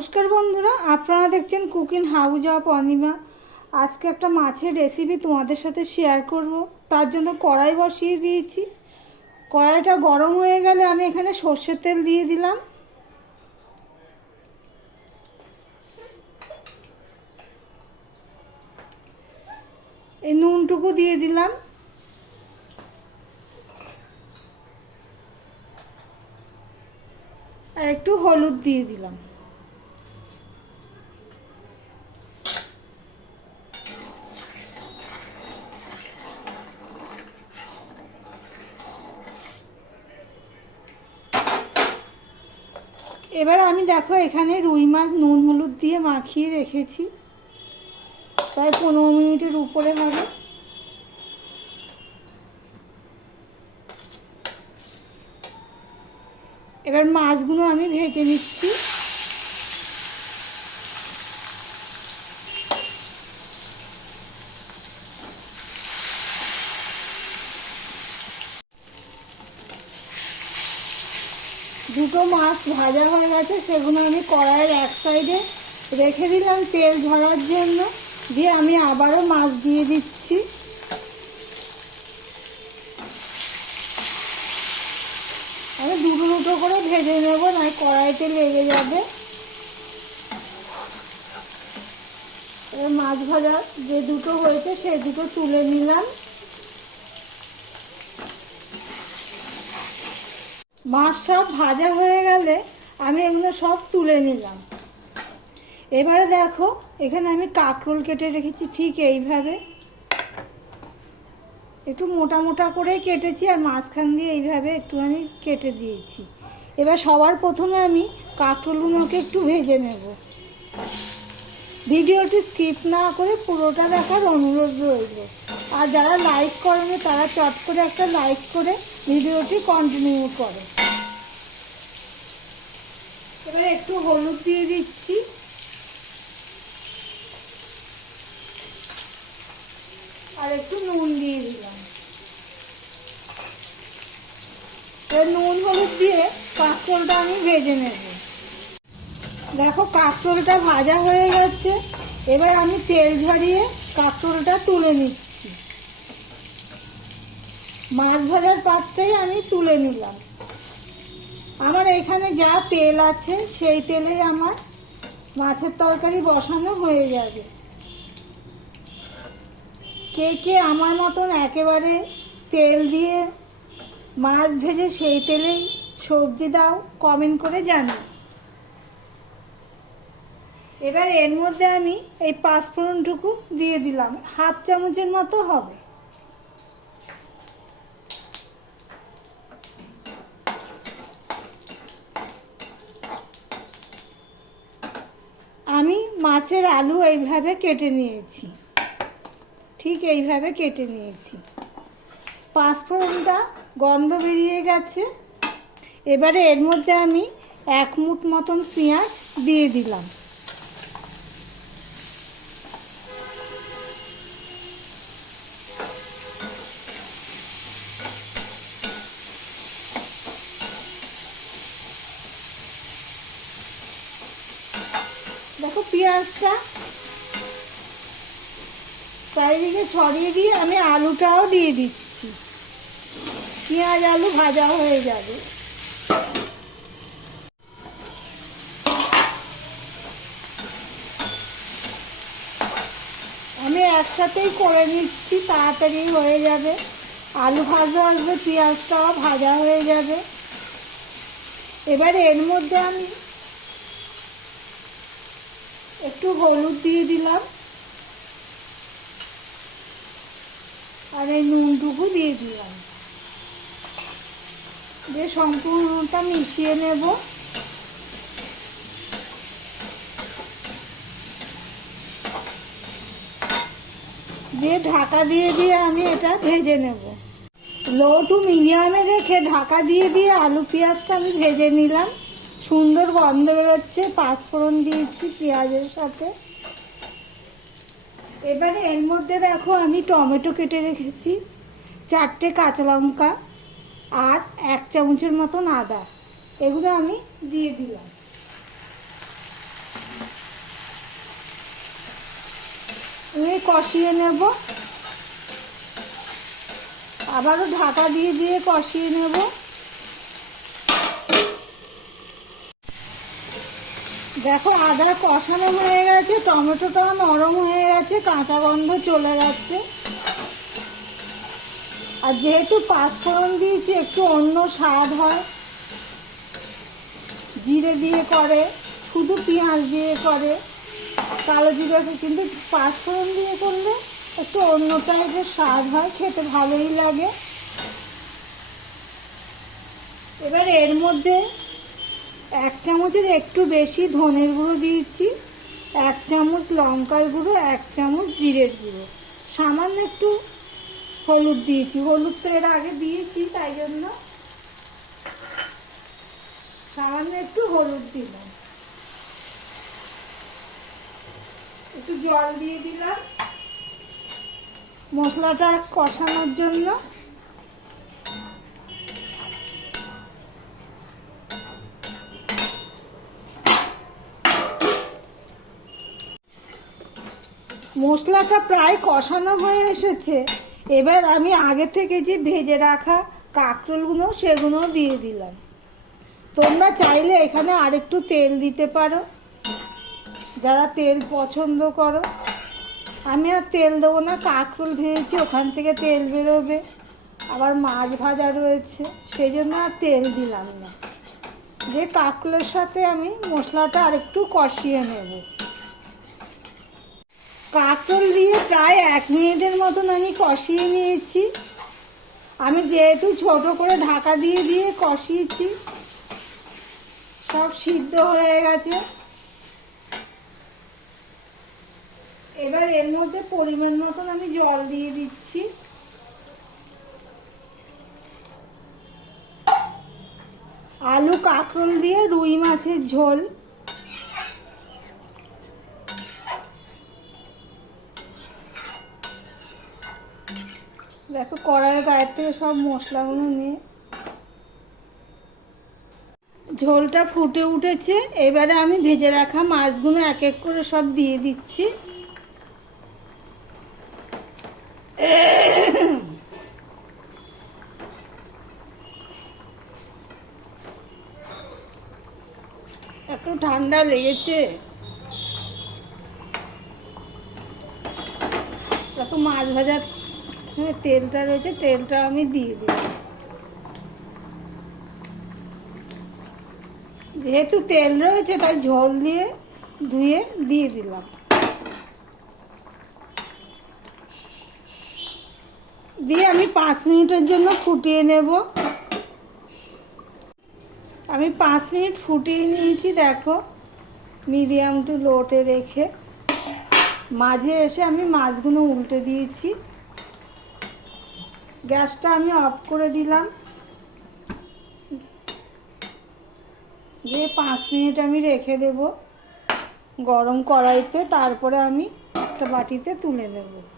নমস্কার বন্ধুরা, আপনারা দেখছেন কুকিং হাউজ অফ অনিমা। আজকে একটা মাছের রেসিপি তোমাদের সাথে শেয়ার করব। তার জন্য কড়াই বসিয়ে দিয়েছি। কড়াইটা গরম হয়ে গেলে আমি এখানে সর্ষের তেল দিয়ে দিলাম। এই নুনটুকু দিয়ে দিলাম। আর একটু হলুদ দিয়ে দিলাম। এবার আমি দেখো এখানে রুই মাছ নুন হলুদ দিয়ে মাখিয়ে রেখেছি। প্রায় পনেরো মিনিটের উপরে হবে। এবার মাছগুলো আমি ভেজে নিচ্ছি। দুটো মাছ ভাজা হয়ে গেছে, সেগুলো আমি কড়াইয়ের এক সাইডে রেখে দিলাম তেল ঝরার জন্য। দিয়ে আমি আবারও মাছ দিয়ে দিচ্ছি। আমি দুটো দুটো করে ভেজে নেব না কড়াইতে লেগে যাবে। মাছ ভাজা যে দুটো হয়েছে, সে দুটো তুলে নিলাম। মাছ সব ভাজা হয়ে গেলে আমি এগুলো সব তুলে নিলাম। এবারে দেখো, এখানে আমি কাঁকরোল কেটে রেখেছি ঠিক এইভাবে। একটু মোটা মোটা করে কেটেছি আর মাঝখান দিয়ে এইভাবে একটুখানি কেটে দিয়েছি। এবার সবার প্রথমে আমি কাঁকরোলগুলোকে একটু ভেজে নেব। ভিডিওটি স্কিপ না করে পুরোটা দেখার অনুরোধ রইল। আর যারা লাইক করেনি তারা চট করে একটা লাইক করে ভিডিওটি কন্টিনিউ করে। এবার একটু হলুদ দিয়ে দিচ্ছি। আর একটু নুন দিয়ে দিলাম। এবার নুন হলুদ দিয়ে কাঁকরোলটা আমি ভেজে নেব। দেখো কাঁকরোলটা ভাজা হয়ে গেছে। এবার আমি তেল ঝরিয়ে কাঁকরোলটা তুলে নিচ্ছি। মাছ ভাজার পাত্রেই আমি তুলে নিলাম। আমার এখানে যা তেল আছে, সেই তেলেই আমার মাছের তরকারি বসানো হয়ে যাবে। কে কে আমার মতন একেবারে তেল দিয়ে মাছ ভেজে সেই তেলেই সবজি দাও কমেন্ট করে জানি এবার এর মধ্যে আমি এই পাঁচফোড়নটুকু দিয়ে দিলাম। হাফ চামচের মতো হবে আমি মাছের আলু এইভাবে কেটে নিয়েছি। ঠিক এইভাবে কেটে নিয়েছি। পাঁচফোড়নটা গন্ধ বেরিয়ে গেছে। এবারে এর মধ্যে আমি এক মুঠ মতন পেঁয়াজ দিয়ে দিলাম। দেখো পেঁয়াজটা চারিদিকে ছড়িয়ে দিয়ে আমি আলুটাও দিয়ে দিচ্ছি। পেঁয়াজ, আলু ভাজা হয়ে যাবে। আমি একসাথেই করে নিচ্ছি, তাড়াতাড়ি হয়ে যাবে। আলু ভাজা আসবে, পেঁয়াজটাও ভাজা হয়ে যাবে। এবার এর মধ্যে আমি একটু হলুদ দিয়ে দিলাম। আর এই নুনটুকু দিয়ে দিলাম। দিয়ে সম্পূর্ণটা মিশিয়ে নেব। দিয়ে ঢাকা দিয়ে দিয়ে আমি এটা ভেজে নেব। লো টু মিডিয়ামে রেখে ঢাকা দিয়ে দিয়ে আলু পেঁয়াজটা আমি ভেজে নিলাম। সুন্দর গন্ধ বেরোচ্ছে পাঁচফোড়ন দিয়েছি পেঁয়াজের সাথে। এবারে এর মধ্যে দেখো আমি টমেটো কেটে রেখেছি, চারটে কাঁচা লঙ্কা আর এক চামচের মতন আদা। এগুলো আমি দিয়ে দিলাম। আমি কষিয়ে নেব। আবারও ঢাকা দিয়ে দিয়ে কষিয়ে নেব। দেখো আদা কষানো হয়ে গেছে, টমেটোটাও নরম হয়ে গেছে, কাঁচা গন্ধ চলে যাচ্ছে। আর যেহেতু পাঁচফোড়ন দিয়েছি, একটু অন্য স্বাদ হয়। জিরে দিয়ে করে, শুধু পেঁয়াজ দিয়ে করে, কালো জিরে কিন্তু পাঁচফোড়ন দিয়ে করলে একটু অন্য টাইপের স্বাদ হয়, খেতে ভালোই লাগে। এবার এর মধ্যে এক চামচের একটু বেশি ধনের গুঁড়ো দিয়েছি, এক চামচ লঙ্কার গুঁড়ো, এক চামচ জিরের গুঁড়ো। সামান্য একটু হলুদ দিয়েছি। হলুদ তো এর আগে দিয়েছি, তাই জন্য সামান্য একটু হলুদ দিলাম। একটু জল দিয়ে দিলাম। মশলাটা কষানোর জন্য মশলাটা প্রায় কষানো হয়ে এসেছে। এবার আমি আগে থেকে যে ভেজে রাখা কাঁকরোলগুলো সেগুলো দিয়ে দিলাম। তোমরা চাইলে এখানে আরেকটু তেল দিতে পারো। যারা তেল পছন্দ করো। আমি আর তেল দেবো না, কাঁকরোল ভেজেছি, ওখান থেকে তেল বেরোবে। আবার মাছ ভাজা রয়েছে সেই জন্য আর তেল দিলাম না। যে কাঁকরোলের সাথে আমি মশলাটা আরেকটু কষিয়ে নেব। কাঁকরোল দিয়ে প্রায় এক মিনিটের মতন আমি কষিয়ে নিয়েছি। আমি যেহেতু ছোট করে ঢাকা দিয়ে দিয়ে কষিয়েছি, সব সিদ্ধ হয়ে গেছে। এবার এর মধ্যে পরিমাণ মতন আমি জল দিয়ে দিচ্ছি। আলু কাঁকরোল দিয়ে রুই মাছের ঝোল। দেখো, কড়াইয়ের গায়ের থেকে সব মশলাগুলো নিয়ে। ঝোলটা ফুটে উঠেছে, এবারে আমি ভেজে রাখা মাছগুলো এক এক করে সব দিয়ে দিচ্ছি। এত ঠান্ডা লেগেছে। দেখো, মাছ ভাজার সময় তেলটা রয়েছে, তেলটা আমি দিয়ে দিলাম। যেহেতু তেল রয়েছে, তাই ঝোল দিয়ে ধুয়ে দিয়ে দিলাম। দিয়ে আমি পাঁচ মিনিটের জন্য ফুটিয়ে নেব। আমি পাঁচ মিনিট ফুটিয়ে নিয়েছি, দেখো। মিডিয়াম টু লোটে রেখে। মাঝে এসে আমি মাছগুলো উল্টে দিয়েছি। গ্যাসটা আমি অফ করে দিলাম। যে পাঁচ মিনিট আমি রেখে দেব গরম কড়াইতে, তারপরে আমি একটা বাটিতে তুলে নেব।